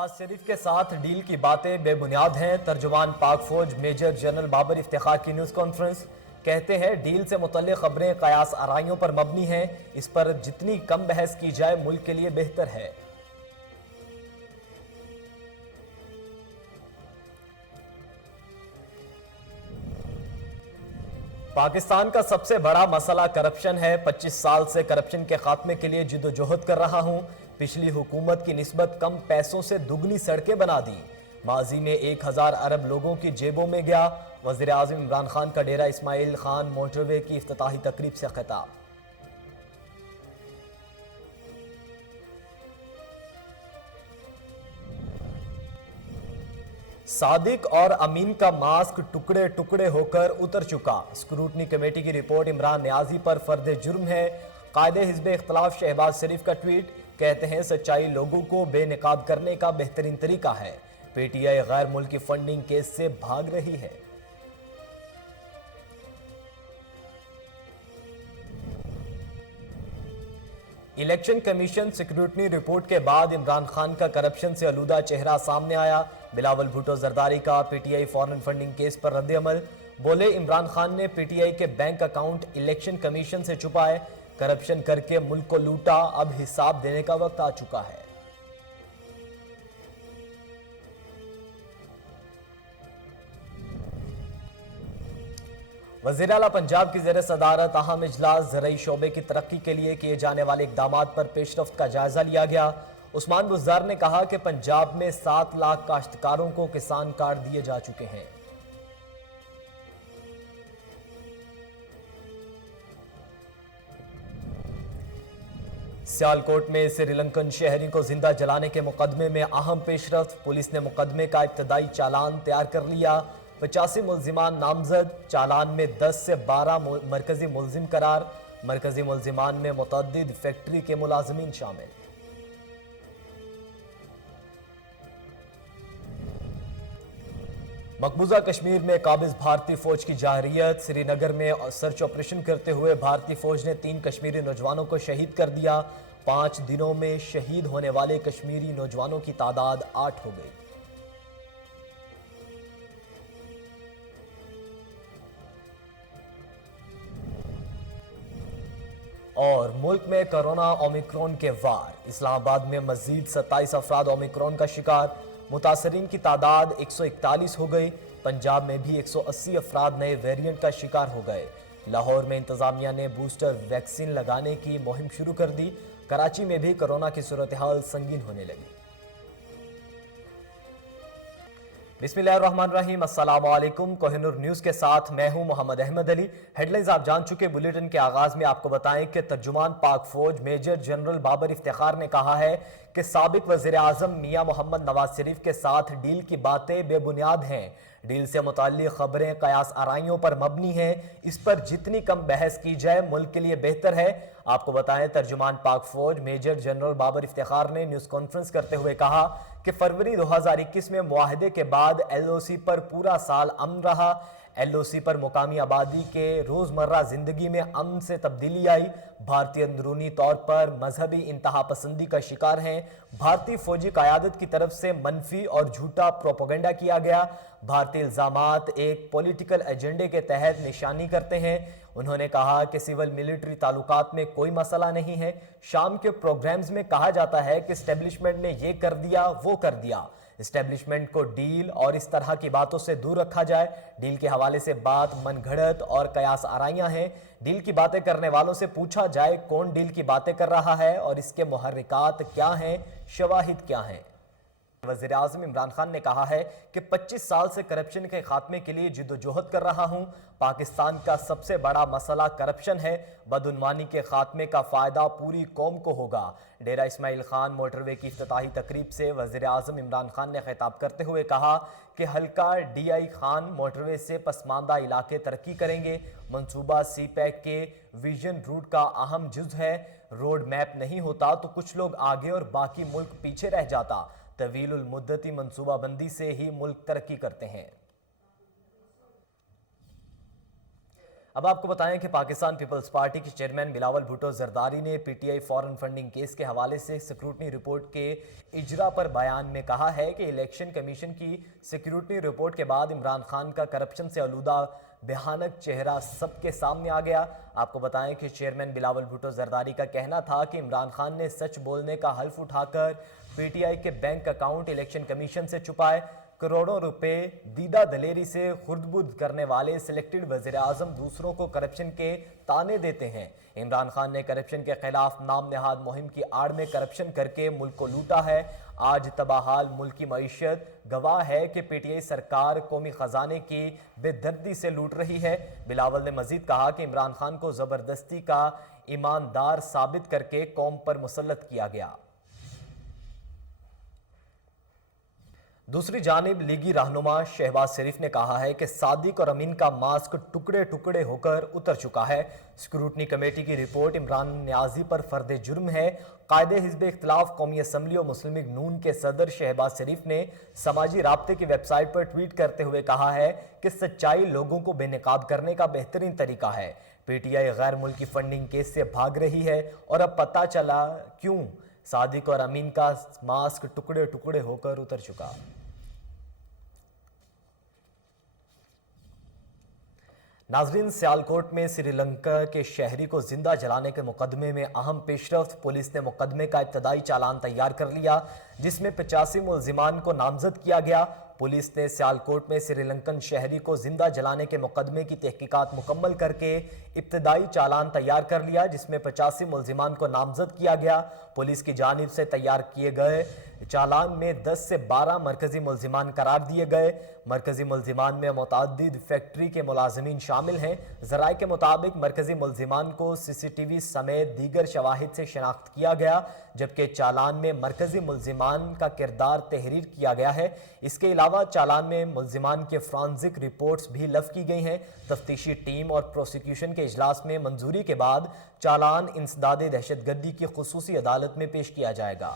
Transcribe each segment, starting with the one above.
نواز شریف کے ساتھ ڈیل کی باتیں بے بنیاد ہیں۔ ترجمان پاک فوج میجر جنرل بابر افتخار کی نیوز کانفرنس کہتے ہیں ڈیل سے متعلق خبریں قیاس آرائیوں پر مبنی ہیں، اس پر جتنی کم بحث کی جائے ملک کے لیے بہتر ہے۔ پاکستان کا سب سے بڑا مسئلہ کرپشن ہے۔ 25 سال سے کرپشن کے خاتمے کے لیے جدوجہد کر رہا ہوں۔ پچھلی حکومت کی نسبت کم پیسوں سے دگنی سڑکیں بنا دی۔ ماضی میں 1000 ارب لوگوں کی جیبوں میں گیا۔ وزیر اعظم عمران خان کا ڈیرہ اسماعیل خان موٹر وے کی افتتاحی تقریب سے خطاب۔ صادق اور امین کا ماسک ٹکڑے ٹکڑے ہو کر اتر چکا۔ اسکروٹنی کمیٹی کی رپورٹ عمران نیازی پر فرد جرم ہے۔ قائد حزب اختلاف شہباز شریف کا ٹویٹ، کہتے ہیں سچائی لوگوں کو بے نقاب کرنے کا بہترین طریقہ ہے۔ پی ٹی آئی غیر ملکی فنڈنگ کیس سے بھاگ رہی ہے۔ الیکشن کمیشن سیکورٹی رپورٹ کے بعد عمران خان کا کرپشن سے آلودہ چہرہ سامنے آیا۔ بلاول بھٹو زرداری کا P T I foreign funding case پر رد عمل، بولے عمران خان نے پی ٹی آئی کے بینک اکاؤنٹ الیکشن کمیشن سے چھپائے، کرپشن کر کے ملک کو لوٹا، اب حساب دینے کا وقت آ چکا ہے۔ وزیر اعلیٰ پنجاب کی زیر صدارت اہم اجلاس زرعی شعبے کی ترقی کے لیے کیے جانے والے اقدامات پر پیش رفت کا جائزہ لیا گیا۔ عثمان بزدار نے کہا کہ پنجاب میں 7 لاکھ کاشتکاروں کو کسان کارڈ دیے جا چکے ہیں۔ سیالکوٹ میں سری لنکن شہری کو زندہ جلانے کے مقدمے میں اہم پیش رفت، پولیس نے مقدمے کا ابتدائی چالان تیار کر لیا۔ 85 ملزمان نامزد، چالان میں 10 سے 12 مرکزی ملزم قرار، مرکزی ملزمان میں متعدد فیکٹری کے ملازمین شامل۔ مقبوضہ کشمیر میں قابض بھارتی فوج کی جارحیت، سری نگر میں سرچ آپریشن کرتے ہوئے بھارتی فوج نے 3 کشمیری نوجوانوں کو شہید کر دیا۔ 5 دنوں میں شہید ہونے والے کشمیری نوجوانوں کی تعداد 8 ہو گئی۔ اور ملک میں کرونا اومیکرون کے وار، اسلام آباد میں مزید 27 افراد اومیکرون کا شکار، متاثرین کی تعداد 141 ہو گئی۔ پنجاب میں بھی 180 افراد نئے ویرینٹ کا شکار ہو گئے۔ لاہور میں انتظامیہ نے بوسٹر ویکسین لگانے کی مہم شروع کر دی۔ کراچی میں بھی کرونا کی صورتحال سنگین ہونے لگی۔ بسم اللہ الرحمن الرحیم، السلام علیکم۔ کوہ نور نیوز کے ساتھ میں ہوں محمد احمد علی۔ ہیڈ لائنز آپ جان چکے، بلیٹن کے آغاز میں آپ کو بتائیں کہ ترجمان پاک فوج میجر جنرل بابر افتخار نے کہا ہے کہ سابق وزیر اعظم میاں محمد نواز شریف کے ساتھ ڈیل کی باتیں بے بنیاد ہیں۔ ڈیل سے متعلق خبریں قیاس آرائیوں پر مبنی ہیں، اس پر جتنی کم بحث کی جائے ملک کے لیے بہتر ہے۔ آپ کو بتائیں ترجمان پاک فوج میجر جنرل بابر افتخار نے نیوز کانفرنس کرتے ہوئے کہا کہ فروری 2021 میں معاہدے کے بعد ایل او سی پر پورا سال امن رہا۔ ایل او سی پر مقامی آبادی کے روزمرہ زندگی میں امن سے تبدیلی آئی۔ بھارتی اندرونی طور پر مذہبی انتہا پسندی کا شکار ہیں۔ بھارتی فوجی قیادت کی طرف سے منفی اور جھوٹا پروپیگنڈا کیا گیا۔ بھارتی الزامات ایک پولیٹیکل ایجنڈے کے تحت نشانی کرتے ہیں۔ انہوں نے کہا کہ سول ملٹری تعلقات میں کوئی مسئلہ نہیں ہے۔ شام کے پروگرامز میں کہا جاتا ہے کہ اسٹیبلشمنٹ نے یہ کر دیا، وہ کر دیا۔ اسٹیبلشمنٹ کو ڈیل اور اس طرح کی باتوں سے دور رکھا جائے۔ ڈیل کے حوالے سے بات من گھڑت اور قیاس آرائیاں ہیں۔ ڈیل کی باتیں کرنے والوں سے پوچھا جائے کون ڈیل کی باتیں کر رہا ہے اور اس کے محرکات کیا ہیں، شواہد کیا ہیں۔ وزیر اعظم عمران خان نے کہا ہے کہ 25 سال سے کرپشن کے خاتمے کے لیے جدوجہد کر رہا ہوں۔ پاکستان کا سب سے بڑا مسئلہ کرپشن ہے۔ بدعنوانی کے خاتمے کا فائدہ پوری قوم کو ہوگا۔ ڈیرہ اسماعیل خان موٹر وے کی افتتاحی تقریب سے وزیر اعظم عمران خان نے خطاب کرتے ہوئے کہا کہ حلقہ ڈی آئی خان موٹر وے سے پسماندہ علاقے ترقی کریں گے۔ منصوبہ سی پیک کے ویژن روٹ کا اہم جز ہے۔ روڈ میپ نہیں ہوتا تو کچھ لوگ آگے اور باقی ملک پیچھے رہ جاتا۔ طویل المدتی منصوبہ بندی سے ہی ملک ترقی کرتے ہیں۔ اب آپ کو بتائیں کہ پاکستان پیپلز پارٹی کے چیئرمین بلاول بھٹو زرداری نے پی T I foreign funding case کے حوالے سے سیکیورٹی رپورٹ کے اجرا پر بیان میں کہا ہے کہ الیکشن کمیشن کی سیکیورٹی رپورٹ کے بعد عمران خان کا کرپشن سے آلودہ بھیانک چہرہ سب کے سامنے آ گیا۔ آپ کو بتائیں کہ چیئرمین بلاول بھٹو زرداری کا کہنا تھا کہ عمران خان نے سچ بولنے کا حلف اٹھا کر پی ٹی آئی کے بینک اکاؤنٹ الیکشن کمیشن سے چھپائے۔ کروڑوں روپے دیدہ دلیری سے خردبرد کرنے والے سلیکٹڈ وزیر اعظم دوسروں کو کرپشن کے تانے دیتے ہیں۔ عمران خان نے کرپشن کے خلاف نام نہاد مہم کی آڑ میں کرپشن کر کے ملک کو لوٹا ہے۔ آج تباہال ملک کی معیشت گواہ ہے کہ پی ٹی آئی سرکار قومی خزانے کی بے دردی سے لوٹ رہی ہے۔ بلاول نے مزید کہا کہ عمران خان کو زبردستی کا ایماندار ثابت کر کے قوم پر مسلط کیا گیا۔ دوسری جانب لیگی رہنما شہباز شریف نے کہا ہے کہ صادق اور امین کا ماسک ٹکڑے ٹکڑے ہو کر اتر چکا ہے۔ سکروٹنی کمیٹی کی رپورٹ عمران نیازی پر فرد جرم ہے۔ قائد حزب اختلاف قومی اسمبلی اور مسلم لیگ نون کے صدر شہباز شریف نے سماجی رابطے کی ویب سائٹ پر ٹویٹ کرتے ہوئے کہا ہے کہ سچائی لوگوں کو بے نقاب کرنے کا بہترین طریقہ ہے۔ پی ٹی آئی غیر ملکی فنڈنگ کیس سے بھاگ رہی ہے اور اب پتہ چلا کیوں صادق اور امین کا ماسک ٹکڑے ٹکڑے ہو کر اتر چکا۔ ناظرین، سیالکوٹ میں سری لنکا کے شہری کو زندہ جلانے کے مقدمے میں اہم پیش رفت۔ پولیس نے مقدمے کا ابتدائی چالان تیار کر لیا جس میں 85 ملزمان کو نامزد کیا گیا۔ پولیس نے سیالکوٹ میں سری لنکن شہری کو زندہ جلانے کے مقدمے کی تحقیقات مکمل کر کے ابتدائی چالان تیار کر لیا جس میں 85 ملزمان کو نامزد کیا گیا۔ پولیس کی جانب سے تیار کیے گئے چالان میں 10 سے 12 مرکزی ملزمان قرار دیے گئے۔ مرکزی ملزمان میں متعدد فیکٹری کے ملازمین شامل ہیں۔ ذرائع کے مطابق مرکزی ملزمان کو سی سی ٹی وی سمیت دیگر شواہد سے شناخت کیا گیا جبکہ چالان میں مرکزی ملزمان کا کردار تحریر کیا گیا ہے۔ اس کے علاوہ چالان میں ملزمان کے فرانزک رپورٹس بھی لو کی گئی ہیں۔ تفتیشی ٹیم اور پروسیکیوشن کے اجلاس میں منظوری کے بعد چالان انسداد دہشت گردی کی خصوصی عدالت میں پیش کیا جائے گا۔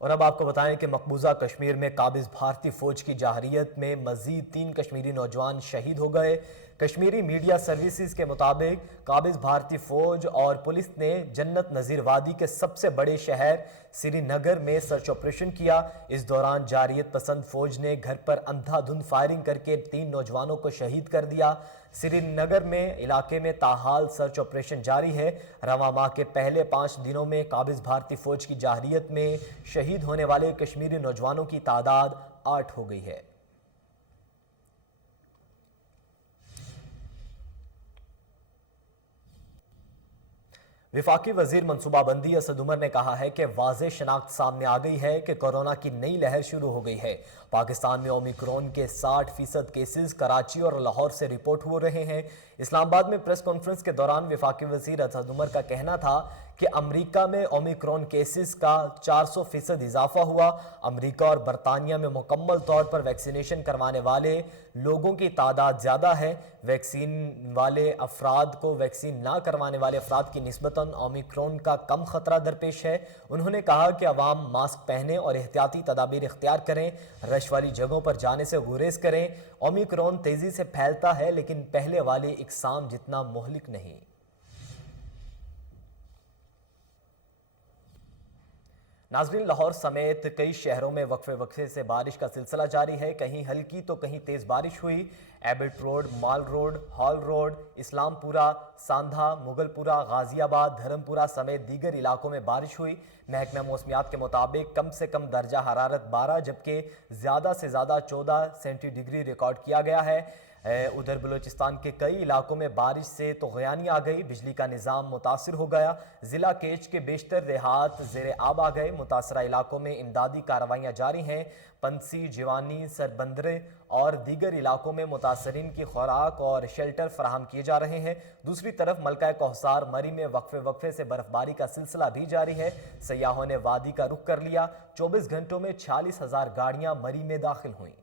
اور اب آپ کو بتائیں کہ مقبوضہ کشمیر میں قابض بھارتی فوج کی جارحیت میں مزید 3 کشمیری نوجوان شہید ہو گئے۔ کشمیری میڈیا سروسز کے مطابق قابض بھارتی فوج اور پولیس نے جنت نظیر وادی کے سب سے بڑے شہر سری نگر میں سرچ آپریشن کیا۔ اس دوران جارحیت پسند فوج نے گھر پر اندھا دھند فائرنگ کر کے 3 نوجوانوں کو شہید کر دیا۔ سری نگر میں علاقے میں تاحال سرچ آپریشن جاری ہے۔ رواں ماہ کے پہلے 5 دنوں میں قابض بھارتی فوج کی جارحیت میں شہید ہونے والے کشمیری نوجوانوں کی تعداد 8 ہو گئی ہے۔ وفاقی وزیر منصوبہ بندی اسد عمر نے کہا ہے کہ واضح شناخت سامنے آ گئی ہے کہ کورونا کی نئی لہر شروع ہو گئی ہے۔ پاکستان میں اومیکرون کے 60% کیسز کراچی اور لاہور سے رپورٹ ہو رہے ہیں۔ اسلام آباد میں پریس کانفرنس کے دوران وفاقی وزیر اسد عمر کا کہنا تھا کہ امریکہ میں اومیکرون کیسز کا 400% اضافہ ہوا۔ امریکہ اور برطانیہ میں مکمل طور پر ویکسینیشن کروانے والے لوگوں کی تعداد زیادہ ہے۔ ویکسین والے افراد کو ویکسین نہ کروانے والے افراد کی نسبتاً اومیکرون کا کم خطرہ درپیش ہے۔ انہوں نے کہا کہ عوام ماسک پہنیں اور احتیاطی تدابیر اختیار کریں، رش والی جگہوں پر جانے سے گریز کریں۔ اومیکرون تیزی سے پھیلتا ہے لیکن پہلے والے اقسام جتنا مہلک نہیں۔ ناظرین، لاہور سمیت کئی شہروں میں وقفے وقفے سے بارش کا سلسلہ جاری ہے۔ کہیں ہلکی تو کہیں تیز بارش ہوئی۔ ایبٹ روڈ، مال روڈ، ہال روڈ، اسلام پورہ، ساندھا، مغل پورہ، غازی آباد، دھرم پورہ سمیت دیگر علاقوں میں بارش ہوئی۔ محکمہ موسمیات کے مطابق کم سے کم درجہ حرارت 12 جبکہ زیادہ سے زیادہ 14 سینٹی ڈگری ریکارڈ کیا گیا ہے۔ ادھر بلوچستان کے کئی علاقوں میں بارش سے طغیانی آ گئی، بجلی کا نظام متاثر ہو گیا۔ ضلع کیچ کے بیشتر دیہات زیر آب آ گئے۔ متاثرہ علاقوں میں امدادی کارروائیاں جاری ہیں۔ پنسی، جیوانی، سربندرے اور دیگر علاقوں میں متاثرین کی خوراک اور شیلٹر فراہم کیے جا رہے ہیں۔ دوسری طرف ملکہ کوہسار مری میں وقفے وقفے سے برف باری کا سلسلہ بھی جاری ہے۔ سیاحوں نے وادی کا رخ کر لیا۔ 24 گھنٹوں میں 46,000 گاڑیاں مری میں داخل ہوئیں۔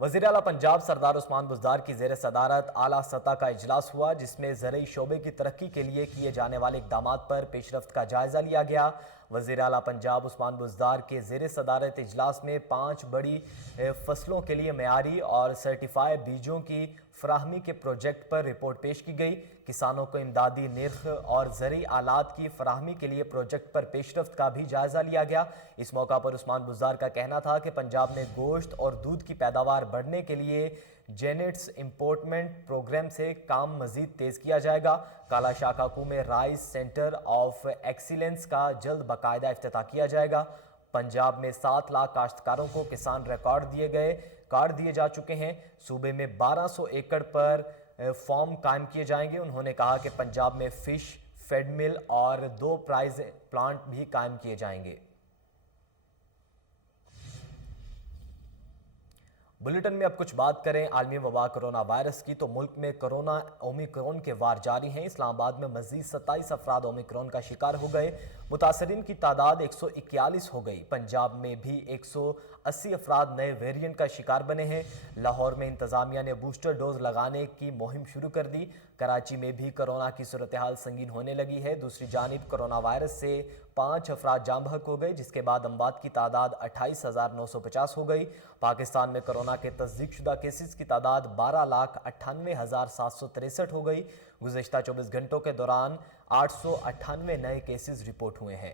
وزیر اعلیٰ پنجاب سردار عثمان بزدار کی زیر صدارت اعلیٰ سطح کا اجلاس ہوا جس میں زرعی شعبے کی ترقی کے لیے کیے جانے والے اقدامات پر پیش رفت کا جائزہ لیا گیا۔ وزیر اعلیٰ پنجاب عثمان بزدار کے زیر صدارت اجلاس میں 5 بڑی فصلوں کے لیے معیاری اور سرٹیفائی بیجوں کی فراہمی کے پروجیکٹ پر رپورٹ پیش کی گئی۔ کسانوں کو امدادی نرخ اور زرعی آلات کی فراہمی کے لیے پروجیکٹ پر پیش رفت کا بھی جائزہ لیا گیا۔ اس موقع پر عثمان بزدار کا کہنا تھا کہ پنجاب میں گوشت اور دودھ کی پیداوار بڑھنے کے لیے جینٹس امپورٹمنٹ پروگرام سے کام مزید تیز کیا جائے گا۔ کالا شاکاکو میں رائس سینٹر آف ایکسیلنس کا جلد باقاعدہ افتتاح کیا جائے گا۔ پنجاب میں 7 لاکھ کاشتکاروں کو کسان کارڈ دیے جا چکے ہیں۔ صوبے میں 1200 ایکڑ پر فارم قائم کیے جائیں گے۔ انہوں نے کہا کہ پنجاب میں فش فیڈ مل اور 2 پرائز پلانٹ بھی قائم کیے جائیں گے۔ بلیٹن میں اب کچھ بات کریں عالمی وبا کرونا وائرس کی، تو ملک میں کرونا اومیکرون کے وار جاری ہیں۔ اسلام آباد میں مزید 27 افراد اومیکرون کا شکار ہو گئے۔ متاثرین کی تعداد 141 ہو گئی۔ پنجاب میں بھی 180 افراد نئے ویرینٹ کا شکار بنے ہیں۔ لاہور میں انتظامیہ نے بوسٹر ڈوز لگانے کی مہم شروع کر دی۔ کراچی میں بھی کرونا کی صورتحال سنگین ہونے لگی ہے۔ دوسری جانب کرونا وائرس سے 5 افراد جاں بحق ہو گئے، جس کے بعد اموات کی تعداد 28,950 ہو گئی۔ پاکستان میں کرونا کے تصدیق شدہ کیسز کی تعداد 12,98,763 ہو گئی۔ گزشتہ 24 گھنٹوں کے دوران 898 نئے کیسز رپورٹ ہوئے ہیں۔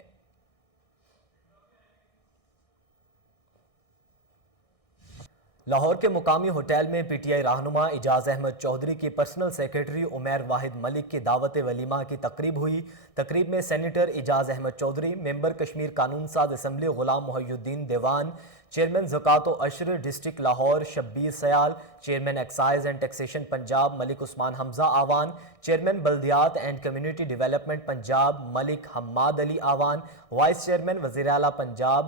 لاہور کے مقامی ہوٹل میں پی ٹی آئی رہنما اعجاز احمد چودھری کی پرسنل سیکرٹری عمیر واحد ملک کی دعوت ولیمہ کی تقریب ہوئی۔ تقریب میں سینیٹر اعجاز احمد چودھری، ممبر کشمیر قانون ساز اسمبلی غلام محی الدین دیوان، چیئرمین زکوٰۃ و عشر district Lahore Shabbir Sial, chairman excise and taxation Punjab Malik Usman Hamza Awan, chairman بلدیات and community development Punjab Malik Hammad Ali Awan, vice chairman وزیر اعلیٰ پنجاب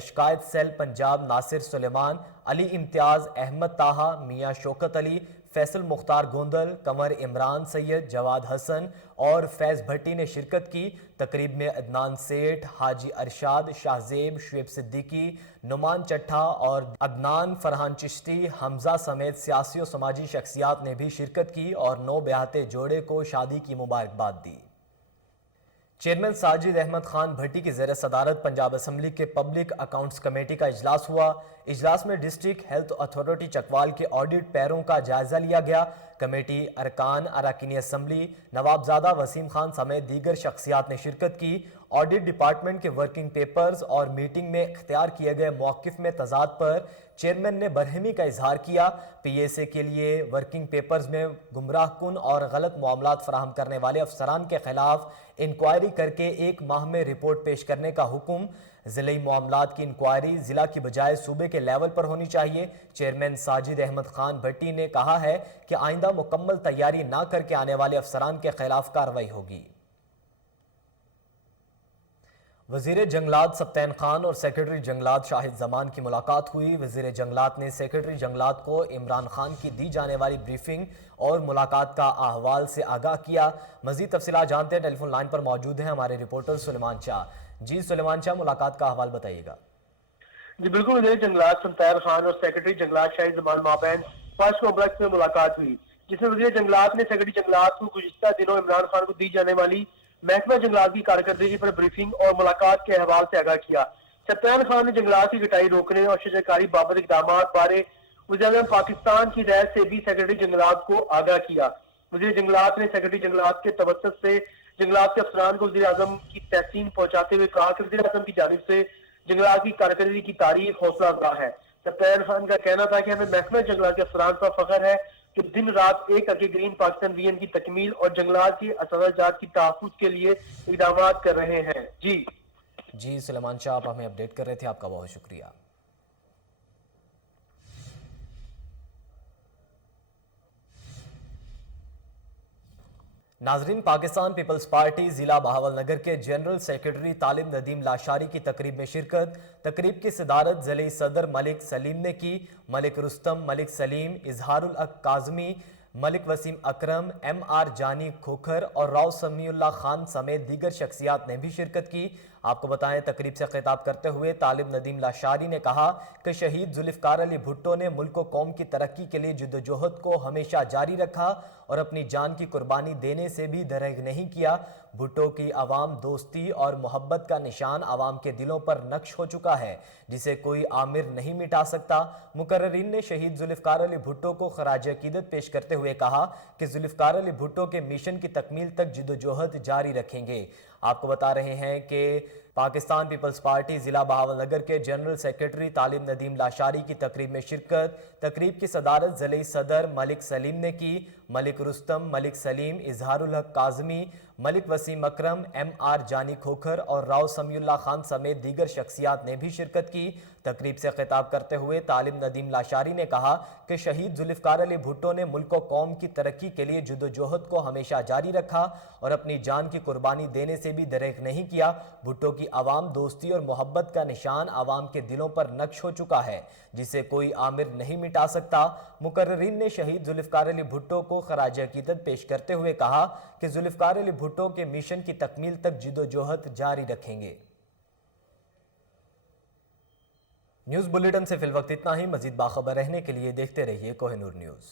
شکایت سیل پنجاب ناصر سلیمان، علی امتیاز احمد طاہا، میاں شوکت علی، فیصل مختار گوندل، قمر عمران سید، جواد حسن اور فیض بھٹی نے شرکت کی۔ تقریب میں عدنان سیٹھ، حاجی ارشاد، شاہزیب، شعیب صدیقی، نعمان چٹھا اور عدنان فرحان چشتی، حمزہ سمیت سیاسی و سماجی شخصیات نے بھی شرکت کی اور نو بیاہتے جوڑے کو شادی کی مبارکباد دی۔ چیئرمین ساجد احمد خان بھٹی کی زیر صدارت پنجاب اسمبلی کے پبلک اکاؤنٹس کمیٹی کا اجلاس ہوا۔ اجلاس میں ڈسٹرکٹ ہیلتھ اتھارٹی چکوال کے آڈٹ پیروں کا جائزہ لیا گیا۔ کمیٹی ارکان اراکین اسمبلی نوابزادہ وسیم خان سمیت دیگر شخصیات نے شرکت کی۔ آڈٹ ڈپارٹمنٹ کے ورکنگ پیپرز اور میٹنگ میں اختیار کیے گئے موقف میں تضاد پر چیئرمین نے برہمی کا اظہار کیا۔ پی ایس اے کے لیے ورکنگ پیپرز میں گمراہ کن اور غلط معاملات فراہم کرنے والے افسران کے خلاف انکوائری کر کے 1 ماہ میں رپورٹ پیش کرنے کا حکم۔ ضلعی معاملات کی انکوائری ضلع کی بجائے صوبے کے لیول پر ہونی چاہیے۔ چیئرمین ساجد احمد خان بھٹی نے کہا ہے کہ آئندہ مکمل تیاری نہ کر کے آنے والے افسران کے خلاف کارروائی ہوگی۔ وزیر جنگلات سبطین خان اور سیکرٹری جنگلات شاہد زمان کی ملاقات ہوئی۔ وزیر جنگلات نے سیکرٹری جنگلات کو عمران خان کی دی جانے والی بریفنگ اور ملاقات کا احوال سے آگاہ کیا۔ مزید تفصیلات جانتے ہیں، ٹیلی فون لائن پر موجود ہیں ہمارے رپورٹر سلیمان شاہ۔ جی سلیمان شاہ، ملاقات کا احوال بتائیے گا۔ جی بالکل، وزیر جنگلات سبطین خان اور سیکرٹری جنگلات شاہد زمان مابین فرسٹ کمپلیکس میں ملاقات ہوئی، جس میں وزیر جنگلات نے سیکرٹری جنگلات کو گزشتہ دنوں عمران خان کو دی جانے والی محکمہ جنگلات کی کارکردگی پر بریفنگ اور ملاقات کے احوال سے آگاہ کیا۔ سبطین خان نے جنگلات کی کٹائی روکنے اور شجرکاری بابت اقدامات بارے وزیر اعظم پاکستان کی رائے سے بھی سیکرٹری جنگلات کو آگاہ کیا۔ وزیر جنگلات نے سیکرٹری جنگلات کے توسط سے جنگلات کے افسران کو وزیر اعظم کی تحسین پہنچاتے ہوئے کہا کہ وزیر اعظم کی جانب سے جنگلات کی کارکردگی کی تعریف حوصلہ افزا ہے۔ سبطین خان کا کہنا تھا کہ ہمیں محکمہ جنگلات کے افسران پر فخر ہے کہ دن رات ایک کر کے گرین پاکستان ویژن کی تکمیل اور جنگلات کی اساتذہ جات کی تحفظ کے لیے اقدامات کر رہے ہیں۔ جی سلیمان شاہ، آپ ہمیں اپڈیٹ کر رہے تھے، آپ کا بہت شکریہ۔ ناظرین، پاکستان پیپلز پارٹی ضلع بہاول نگر کے جنرل سیکرٹری طالب ندیم لاشاری کی تقریب میں شرکت۔ تقریب کی صدارت ضلعی صدر ملک سلیم نے کی۔ ملک رستم، ملک سلیم، اظہار الحق کاظمی، ملک وسیم اکرم، ایم آر جانی کھوکھر اور راؤ سمیع اللہ خان سمیت دیگر شخصیات نے بھی شرکت کی۔ آپ کو بتائیں، تقریب سے خطاب کرتے ہوئے طالب ندیم لاشاری نے کہا کہ شہید ذوالفقار علی بھٹو نے ملک و قوم کی ترقی کے لیے جدوجہد کو ہمیشہ جاری رکھا اور اپنی جان کی قربانی دینے سے بھی درنگ نہیں کیا۔ بھٹو کی عوام دوستی اور محبت کا نشان عوام کے دلوں پر نقش ہو چکا ہے جسے کوئی آمر نہیں مٹا سکتا۔ مقررین نے شہید ذوالفقار علی بھٹو کو خراج عقیدت پیش کرتے ہوئے کہا کہ ذوالفقار علی بھٹو کے مشن کی تکمیل تک جدوجہد جاری رکھیں گے۔ آپ کو بتا رہے ہیں کہ پاکستان پیپلز پارٹی ضلع بہاولنگر کے جنرل سیکرٹری طالب ندیم لاشاری کی تقریب میں شرکت۔ تقریب کی صدارت ضلعی صدر ملک سلیم نے کی۔ ملک رستم، ملک سلیم، اظہار الحق کاظمی، ملک وسیم اکرم، ایم آر جانی کھوکھر اور راؤ سمیع اللہ خان سمیت دیگر شخصیات نے بھی شرکت کی۔ تقریب سے خطاب کرتے ہوئے طالب ندیم لاشاری نے کہا کہ شہید ذوالفقار علی بھٹو نے ملک و قوم کی ترقی کے لیے جدوجہد کو ہمیشہ جاری رکھا اور اپنی جان کی قربانی دینے سے بھی دریغ نہیں کیا۔ بھٹو کی عوام دوستی اور محبت کا نشان عوام کے دلوں پر نقش ہو چکا ہے جسے کوئی آمر نہیں مٹا سکتا۔ مقررین نے شہید ذوالفقار علی بھٹو کو خراج عقیدت پیش کرتے ہوئے کہا کہ ذوالفقار علی بھٹو کے مشن کی تکمیل تک جدوجہد جاری رکھیں گے۔ نیوز بلیٹن سے فی الوقت اتنا ہی۔ مزید باخبر رہنے کے لیے دیکھتے رہیے کوہ نور نیوز۔